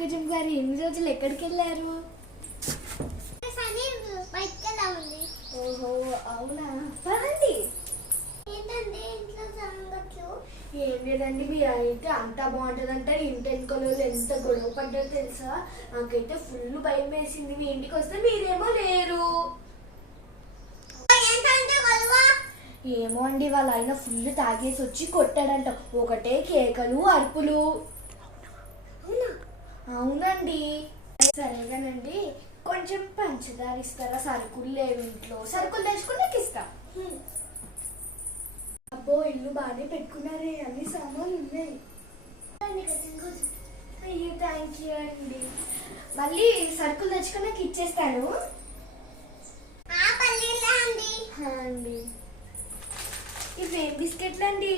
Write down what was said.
పంకజం గారు ఎన్ని రోజులు ఎక్కడికి వెళ్ళారు? ఓహో అవునా, పదండి. ఏం లేదండి, మీరు అయితే అంతా బాగుంటుంది అంటారు. ఇంటి వెనుకలో ఎంత గొడవ పడ్డారో తెలుసా? నాకైతే ఫుల్ భయం వేసింది. మీ ఇంటికి వస్తే మీరేమో లేరు. ఏమో అండి, వాళ్ళ ఆయన ఫుల్ తాగేసి వచ్చి కొట్టాడంట. ఒకటే కేకలు అరుపులు. అవునండి. సరేగానండి, కొంచెం పంచదార ఇస్తారా? సరుకులు లేవు ఇంట్లో, సరుకులు తెచ్చుకుని నీకు ఇస్తా. అబ్బో, ఇల్లు బాగానే పెట్టుకున్నారే, అన్ని సామాన్లు ఉన్నాయి. అయ్యో థ్యాంక్ యూ అండి. మళ్ళీ సరుకులు తెచ్చుకుని నాకు ఇచ్చేస్తాను అండి. ఇవేం బిస్కెట్లు అండి?